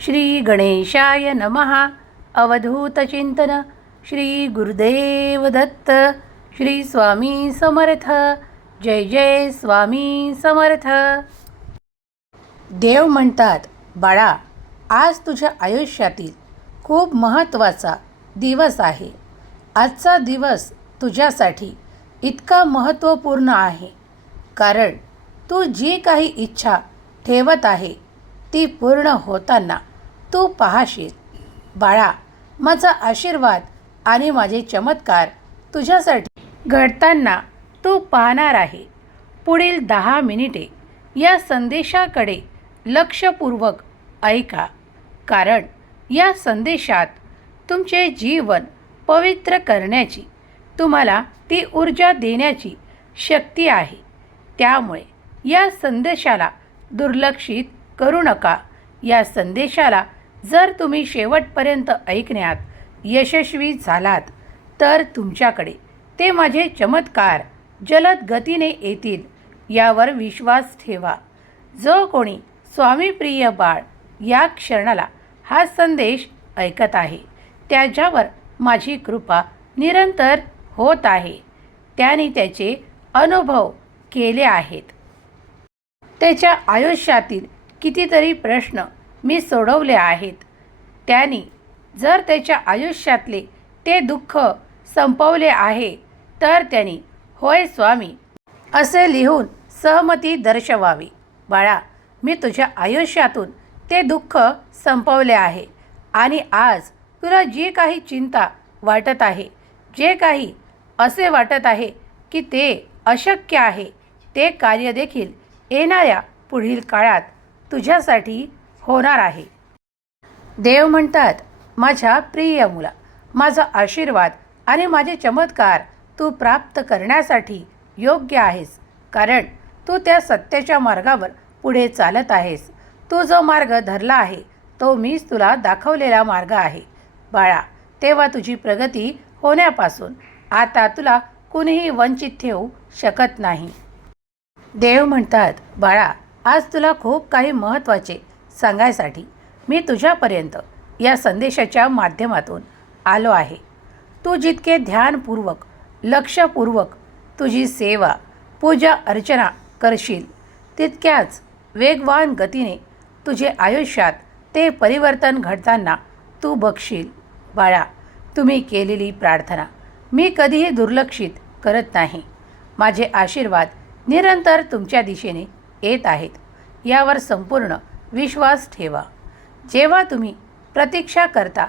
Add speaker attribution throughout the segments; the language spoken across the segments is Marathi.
Speaker 1: श्री गणेशाय नमः. अवधूतचिंतन श्री गुरुदेव दत्त. श्री स्वामी समर्थ. जय जय स्वामी समर्थ. देव म्हणतात बाळा आज तुझ्या आयुष्यातील खूप महत्त्वाचा दिवस आहे. आजचा दिवस तुझ्यासाठी इतका महत्त्वपूर्ण आहे. कारण तू जी काही इच्छा ठेवत आहे ती पूर्ण होताना तू पाहशील. बाळा माझा आशीर्वाद आणि माझे चमत्कार तुझ्यासाठी. घडताना तू पाहणार आहे. पुढील दहा मिनिटे या संदेशाकडे लक्षपूर्वक ऐका. कारण या संदेशात तुमचे जीवन पवित्र करण्याची तुम्हाला ती ऊर्जा देण्याची शक्ती आहे. त्यामुळे या संदेशाला दुर्लक्षित करू नका. या संदेशाला जर तुम्ही शेवटपर्यंत ऐकण्यात यशस्वी झालात तर तुमच्याकडे ते माझे चमत्कार जलद गतीने येतील यावर विश्वास ठेवा. जो कोणी स्वामीप्रिय बाळ या क्षणाला हा संदेश ऐकत आहे त्याच्यावर माझी कृपा निरंतर होत आहे. त्याने त्याचे अनुभव केले आहेत. त्याच्या आयुष्यातील कितीतरी प्रश्न मी सोडवले आहेत. त्यांनी जर त्याच्या आयुष्यातले ते दुःख संपवले आहे तर त्यांनी होय स्वामी असे लिहून सहमती दर्शवावी. बाळा मी तुझ्या आयुष्यातून ते दुःख संपवले आहे आणि आज तुला जी काही चिंता वाटत आहे जे काही असे वाटत आहे की ते अशक्य आहे ते कार्य देखील येणाऱ्या पुढील काळात तुझ्यासाठी होणार आहे. देव म्हणतात माझ्या प्रिय मुला माझा आशीर्वाद आणि माझे चमत्कार तू प्राप्त करण्यासाठी योग्य आहेस. कारण तू त्या सत्याच्या मार्गावर पुढे चालत आहेस. तू जो मार्ग धरला आहे तो मीच तुला दाखवलेला मार्ग आहे. बाळा तेव्हा तुझी प्रगती होण्यापासून आता तुला कुणीही वंचित ठेवू शकत नाही. देव म्हणतात बाळा आज तुला खूप काही महत्त्वाचे सांगायसाठी मी तुझ्यापर्यंत या संदेशाच्या माध्यमातून आलो आहे. तू जितके ध्यानपूर्वक लक्षपूर्वक तुझी सेवा पूजा अर्चना करशील तितक्याच वेगवान गतीने तुझे आयुष्यात ते परिवर्तन घडताना तू बघशील. बाळा तुम्ही केलेली प्रार्थना मी कधीही दुर्लक्षित करत नाही. माझे आशीर्वाद निरंतर तुमच्या दिशेने येत आहेत. यावर संपूर्ण विश्वास ठेवा. जेव्हा तुम्ही प्रतीक्षा करता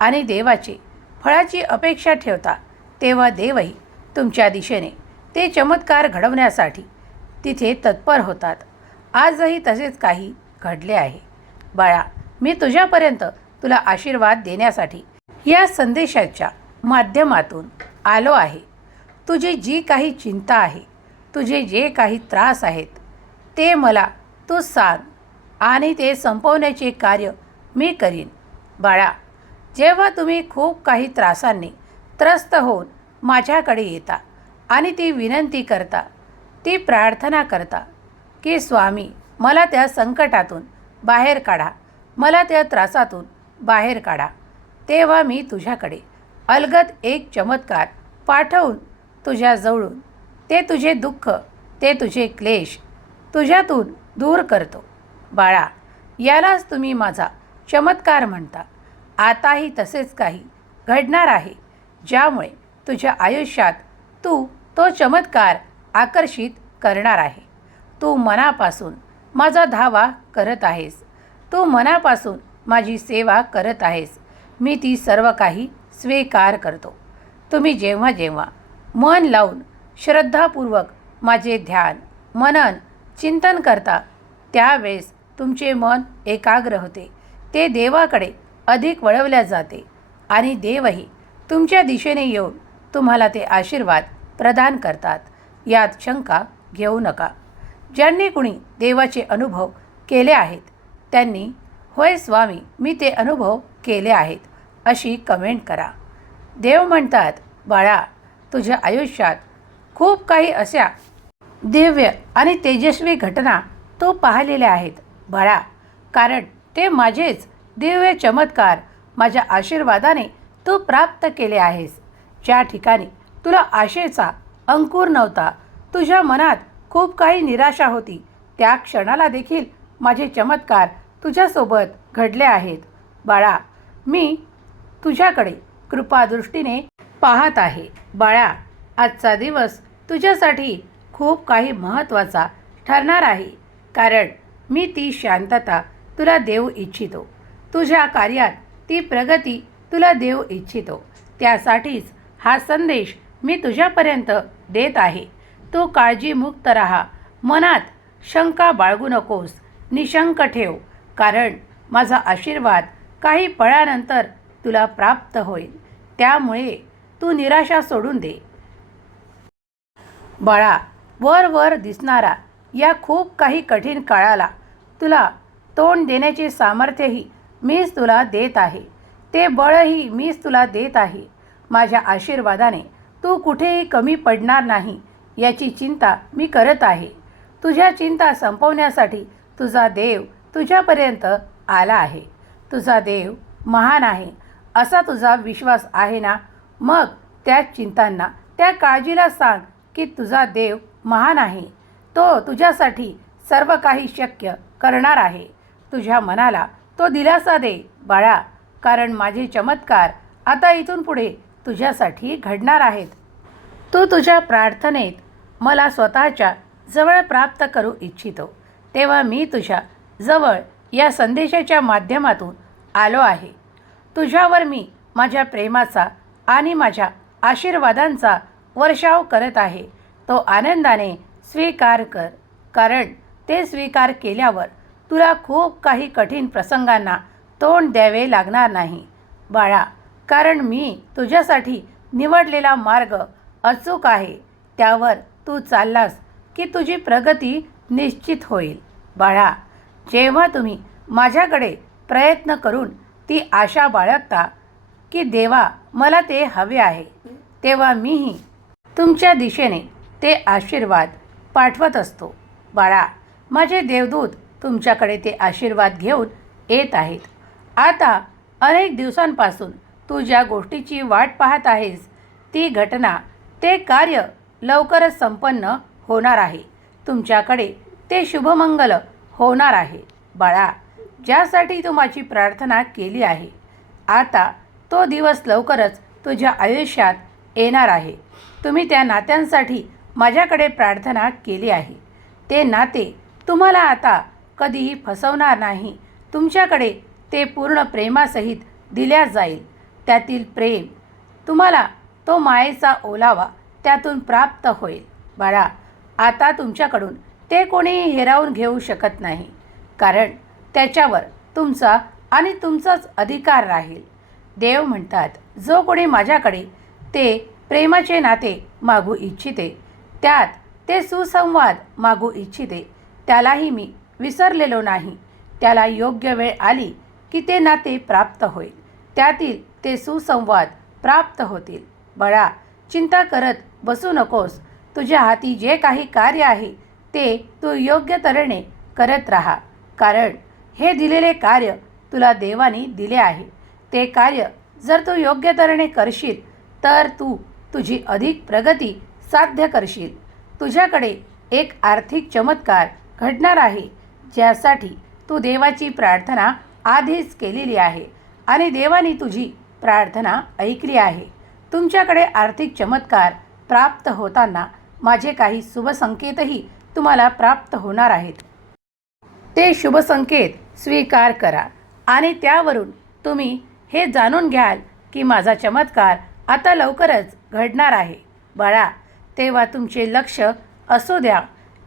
Speaker 1: आणि देवाची फळाची अपेक्षा ठेवता तेव्हा देवही तुमच्या दिशेने ते चमत्कार घडवण्यासाठी तिथे तत्पर होतात. आजही तसेच काही घडले आहे. बाळा मी तुझ्यापर्यंत तुला आशीर्वाद देण्यासाठी या संदेशाच्या माध्यमातून आलो आहे. तुझी जी काही चिंता आहे तुझे जे काही त्रास आहेत ते मला तू सांग. आणि ते संपवण्याचे कार्य मी करीन. बाळा जेव्हा तुम्ही खूप काही त्रासांनी त्रस्त होऊन माझ्याकडे येता आणि ती विनंती करता ती प्रार्थना करता की स्वामी मला त्या संकटातून बाहेर काढा. मला त्या त्रासातून बाहेर काढा. तेव्हा मी तुझ्याकडे अलगद एक चमत्कार पाठवून तुझ्याजवळून ते तुझे दुःख ते तुझे क्लेश तुझ्यातून दूर करतो. बाळा यालाच तुम्ही माझा चमत्कार म्हणता. आताही तसेच काही घडणार आहे ज्यामुळे तुझ्या आयुष्यात तू तो चमत्कार आकर्षित करणार आहे. तू मनापासून माझा धावा करत आहेस. तू मनापासून माझी सेवा करत आहेस. मी ती सर्व काही स्वीकार करतो. तुम्ही जेव्हा जेव्हा मन लावून श्रद्धापूर्वक माझे ध्यान मनन चिंतन करता त्यावेळेस तुमचे मन एकाग्र होते. ते देवाकडे अधिक वळवल्या जाते. आणि देवही तुमच्या दिशेने येऊन तुम्हाला ते आशीर्वाद प्रदान करतात. यात शंका घेऊ नका. ज्यांनी कुणी देवाचे अनुभव केले आहेत त्यांनी होय स्वामी मी ते अनुभव केले आहेत अशी कमेंट करा. देव म्हणतात बाळा तुझ्या आयुष्यात खूप काही अशा दिव्य आणि तेजस्वी घटना तू पाहिलेल्या आहेत. बाळा कारण ते माझेच दिव्य चमत्कार माझ्या आशीर्वादाने तू प्राप्त केले आहेस. ज्या ठिकाणी तुला आशेचा अंकुर नव्हता तुझ्या मनात खूप काही निराशा होती. त्या क्षणाला देखील माझे चमत्कार तुझ्यासोबत घडले आहेत. बाळा मी तुझ्याकडे कृपादृष्टीने पाहत आहे. बाळा आजचा दिवस तुझ्यासाठी खूप काही महत्त्वाचा ठरणार आहे. कारण मी ती शांतता तुला देऊ इच्छितो. तुझ्या कार्यात ती प्रगती तुला देऊ इच्छितो. त्यासाठीच हा संदेश मी तुझ्यापर्यंत देत आहे. तू काळजीमुक्त राहा. मनात शंका बाळगू नकोस. निशंक ठेव. कारण माझा आशीर्वाद काही पळानंतर तुला प्राप्त होईल. त्यामुळे तू निराशा सोडून दे. बाळा वर वर दिसणारा या खूप काही कठीण काळाला तुला तोंड देण्याचे सामर्थ्यही मीच तुला देत आहे. ते बळही मीच तुला देत आहे. माझ्या आशीर्वादाने तू कुठेही कमी पडणार नाही याची चिंता मी करत आहे. तुझ्या चिंता संपवण्यासाठी तुझा देव तुझ्यापर्यंत आला आहे. तुझा देव महान आहे असा तुझा विश्वास आहे ना? मग त्या चिंतांना त्या काळजीला सांग की तुझा देव महान आहे. तो तुझ्यासाठी सर्व काही शक्य करणार आहे. तुझ्या मनाला तो दिलासा दे बाळा कारण माझे चमत्कार आता इथून पुढे तुझ्यासाठी घडणार आहेत. तू तुझ्या प्रार्थनेत मला स्वतःच्या जवळ प्राप्त करू इच्छितो. तेव्हा मी तुझ्या जवळ या संदेशाच्या माध्यमातून आलो आहे. तुझ्यावर मी माझ्या प्रेमाचा आणि माझ्या आशीर्वादांचा वर्षाव करत आहे. तो आनंदाने स्वीकार कर कारण ते स्वीकार केल्यावर तुला खूप काही कठीण प्रसंगांना तोंड द्यावे लागणार नाही. बाळा कारण मी तुझ्यासाठी निवडलेला मार्ग अचूक आहे. त्यावर तू चाललास की तुझी प्रगती निश्चित होईल. बाळा जेव्हा तुम्ही माझ्याकडे प्रयत्न करून ती आशा बाळगता की देवा मला ते हवे आहे तेव्हा मीही तुमच्या दिशेने ते आशीर्वाद पाठवत असतो. बाळा माझे देवदूत तुमच्याकडे ते आशीर्वाद घेऊन येत आहेत. आता अनेक दिवसांपासून तू ज्या गोष्टीची वाट पाहत आहेस ती घटना ते कार्य लवकरच संपन्न होणार आहे. तुमच्याकडे ते शुभमंगल होणार आहे. बाळा ज्यासाठी तू माझी प्रार्थना केली आहे आता तो दिवस लवकरच तुझ्या आयुष्यात येणार आहे. तुम्ही त्या नात्यांसाठी माझ्याकडे प्रार्थना केली आहे. ते नाते तुम्हाला आता कधीही फसवणार नाही. तुमच्याकडे ते पूर्ण प्रेमासहित दिल्या जाईल. त्यातील प्रेम तुम्हाला तो मायेचा ओलावा त्यातून प्राप्त होईल. बाळा आता तुमच्याकडून ते कोणीही हिरावून घेऊ शकत नाही. कारण त्याच्यावर तुमचा आणि तुमचाच अधिकार राहील. देव म्हणतात जो कोणी माझ्याकडे ते प्रेमाचे नाते मागू इच्छिते त्यात ते सुसंवाद मागू इच्छिते त्यालाही मी विसरलेलो नाही. त्याला योग्य वेळ आली की ते नाते प्राप्त होईल. त्यातील ते सुसंवाद प्राप्त होतील. बळा चिंता करत बसू नकोस. तुझ्या हाती जे काही कार्य आहे ते तू योग्य तऱ्हेने करत राहा. कारण हे दिलेले कार्य तुला देवाने दिले आहे. ते कार्य जर तू योग्य तऱ्हेने करशील तर तू तुझी अधिक प्रगती साध्य करशील. तुझ्याकडे एक आर्थिक चमत्कार घडणार आहे ज्यासाठी तू देवाची प्रार्थना आधीच केलेली आहे आणि देवाने तुझी प्रार्थना ऐकली आहे. तुमच्याकडे आर्थिक चमत्कार प्राप्त होताना माझे काही शुभसंकेतही तुम्हाला प्राप्त होणार आहेत. ते शुभसंकेत स्वीकार करा आणि त्यावरून तुम्ही हे जाणून घ्याल की माझा चमत्कार आता लवकरच घडणार आहे. बाळा तेव्हा तुमचे लक्ष असू द्या.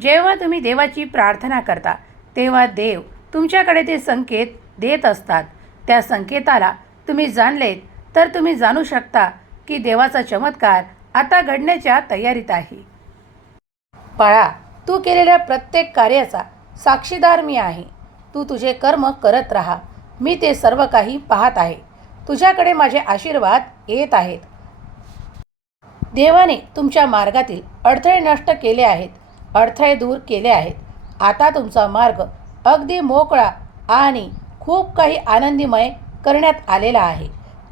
Speaker 1: जेव्हा तुम्ही देवाची प्रार्थना करता तेव्हा देव तुमच्याकडे ते संकेत देत असतात. त्या संकेताला तुम्ही जाणलेत तर तुम्ही जाणू शकता की देवाचा चमत्कार आता घडण्याच्या तयारीत आहे. बाळा तू केलेल्या प्रत्येक कार्याचा साक्षीदार मी आहे. तू तुझे कर्म करत राहा. मी ते सर्व काही पाहत आहे. तुझ्याकडे माझे आशीर्वाद येत आहेत. देवाने तुमच्या मार्गातील अडथळे नष्ट केले आहेत. अडथळे दूर केले आहेत. आता तुमचा मार्ग अगदी मोकळा आणि खूप काही आनंदीमय करण्यात आलेला आहे.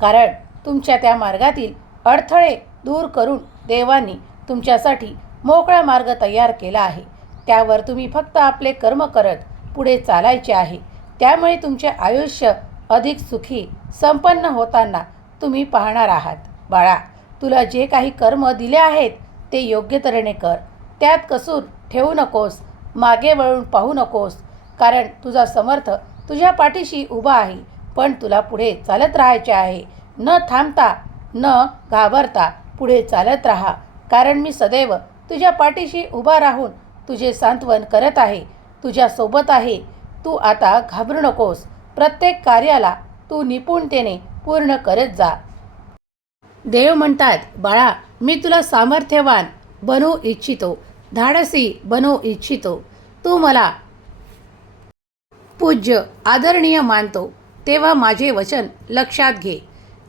Speaker 1: कारण तुमच्या त्या मार्गातील अडथळे दूर करून देवांनी तुमच्यासाठी मोकळा मार्ग तयार केला आहे. त्यावर तुम्ही फक्त आपले कर्म करत पुढे चालायचे आहे. त्यामुळे तुमचे आयुष्य अधिक सुखी संपन्न होताना तुम्ही पाहणार आहात. बाळा तुला जे काही कर्म दिले आहेत ते योग्य तऱ्हेने कर. त्यात कसूर ठेवू नकोस मागे वळून पाहू नकोस. कारण तुझा समर्थ तुझ्या पाठीशी उभा आहे पण तुला पुढे चालत राहायचे आहे. न थांबता न घाबरता पुढे चालत राहा. कारण मी सदैव तुझ्या पाठीशी उभा राहून तुझे सांत्वन करत आहे तुझ्यासोबत आहे. तू आता घाबरू नकोस. प्रत्येक कार्याला तू निपुणतेने पूर्ण करत जा. देव म्हणतात बाळा मी तुला सामर्थ्यवान बनवू इच्छितो. धाडसी बनू इच्छितो. तू मला पूज्य आदरणीय मानतो. तेव्हा माझे वचन लक्षात घे.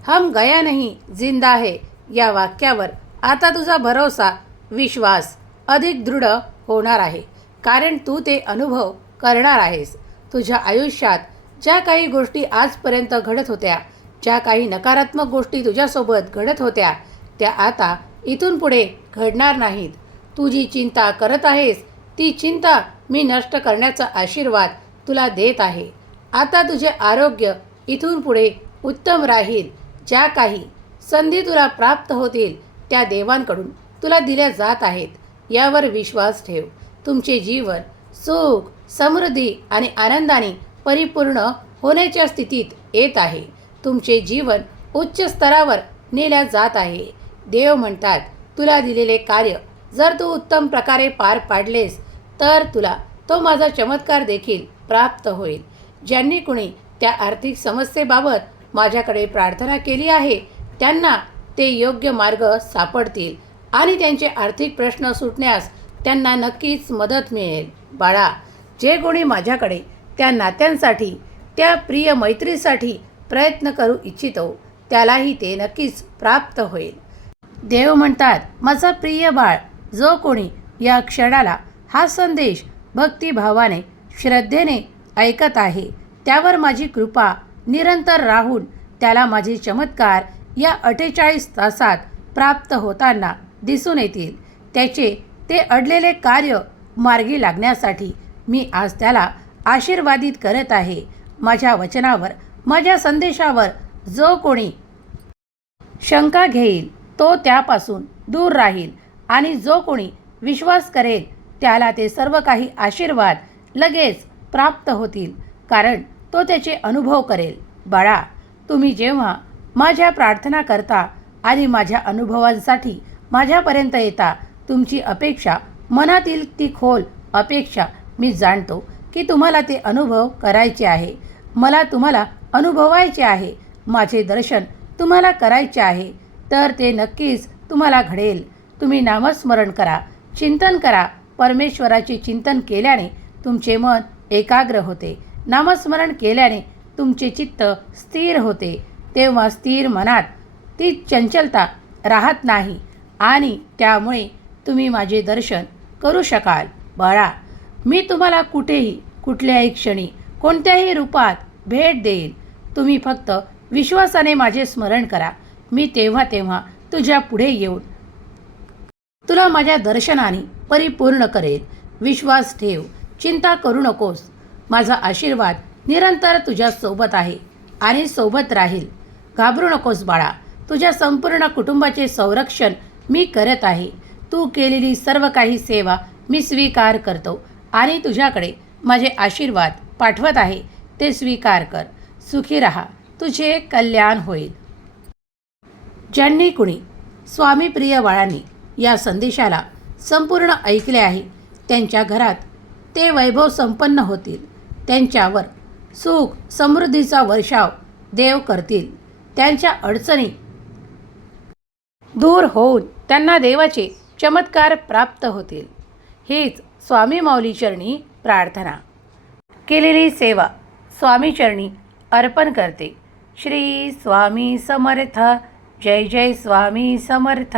Speaker 1: हम गया नाही जिंदा है या वाक्यावर आता तुझा भरोसा विश्वास अधिक दृढ होणार आहे. कारण तू ते अनुभव करणार आहेस. तुझ्या आयुष्यात ज्या काही गोष्टी आजपर्यंत घडत होत्या ज्या काही नकारात्मक गोष्टी तुझ्यासोबत घडत होत्या त्या आता इथून पुढे घडणार नाहीत. तू जी चिंता करत आहेस ती चिंता मी नष्ट करण्याचा आशीर्वाद तुला देत आहे. आता तुझे आरोग्य इथून पुढे उत्तम राहील. ज्या काही संधी तुला प्राप्त होतील त्या देवांकडून तुला दिल्या जात आहेत. यावर विश्वास ठेव. तुमचे जीवन सुख समृद्धी आणि आनंदाने परिपूर्ण होण्याच्या स्थितीत येत आहे. तुमचे जीवन उच्च स्तरावर नेल्या जात आहे. देव म्हणतात तुला दिलेले कार्य जर तू उत्तम प्रकारे पार पाडलेस तर तुला तो माझा चमत्कार देखील प्राप्त होईल. ज्यांनी कुणी त्या आर्थिक समस्येबाबत माझ्याकडे प्रार्थना केली आहे त्यांना ते योग्य मार्ग सापडतील आणि त्यांचे आर्थिक प्रश्न सुटण्यास त्यांना नक्कीच मदत मिळेल. बाळा जे कोणी माझ्याकडे त्या नात्यांसाठी त्या प्रिय मैत्रीसाठी प्रयत्न करू इच्छितो त्यालाही ते नक्कीच प्राप्त होईल. देव म्हणतात माझा प्रिय बाळ जो कोणी या क्षणाला हा संदेश भक्तिभावाने श्रद्धेने ऐकत आहे त्यावर माझी कृपा निरंतर राहून त्याला माझे चमत्कार या अठ्ठेचाळीस तासात प्राप्त होताना दिसून येतील. त्याचे ते अडलेले कार्य मार्गी लागण्यासाठी मी आज त्याला आशीर्वादित करत आहे. माझ्या वचनावर माझ्या संदेशावर जो कोणी शंका घेईल तो त्यापासून दूर राहील. आणि जो कोणी विश्वास करेल त्याला ते सर्व काही आशीर्वाद लगेच प्राप्त होतील कारण तो त्याचे अनुभव करेल. बाळा तुम्ही जेव्हा माझ्या प्रार्थना करता आणि माझ्या अनुभवांसाठी माझ्यापर्यंत येता तुमची अपेक्षा मनातील ती खोल अपेक्षा मी जाणतो की तुम्हाला ते अनुभव करायचे आहे. मला तुम्हाला अनुभवायचे आहे. माझे दर्शन तुम्हाला करायचे आहे. तर ते नक्कीच तुम्हाला घडेल. तुम्ही नामस्मरण करा चिंतन करा. परमेश्वराचे चिंतन केल्याने तुमचे मन एकाग्र होते. नामस्मरण केल्याने तुमचे चित्त स्थिर होते. तेव्हा स्थिर मनात ती चंचलता राहत नाही आणि त्यामुळे तुम्ही माझे दर्शन करू शकाल. बाळा मी तुम्हाला कुठेही कुठल्याही क्षणी कोणत्याही रूपात भेट देईल तुम्ही फक्त विश्वासाने माझे स्मरण करा. मी तेव्हा तेव्हा तुझ्या पुढे येऊन तुला माझ्या दर्शनाने परिपूर्ण करेल. विश्वास ठेव. चिंता करू नकोस. माझा आशीर्वाद निरंतर तुझ्या सोबत आहे आणि सोबत राहील. घाबरू नकोस बाळा. तुझ्या संपूर्ण कुटुंबाचे संरक्षण मी करत आहे. तू केलेली सर्व काही सेवा मी स्वीकार करतो आणि तुझ्याकडे माझे आशीर्वाद पाठवत आहे. ते स्वीकार कर. सुखी राहा. तुझे कल्याण होईल. ज्यांनी कुणी स्वामी प्रिय बाळांनी या संदेशाला संपूर्ण ऐकले आहे. त्यांच्या घरात ते वैभव संपन्न होतील. त्यांच्यावर सुख समृद्धीचा वर्षाव देव करतील. त्यांच्या अडचणी दूर होऊन त्यांना देवाचे चमत्कार प्राप्त होतील. हीच स्वामी माऊलीचरणी प्रार्थना. केलेली सेवा स्वामीचरणी अर्पण करते. श्री स्वामी समर्थ. जय जय स्वामी समर्थ.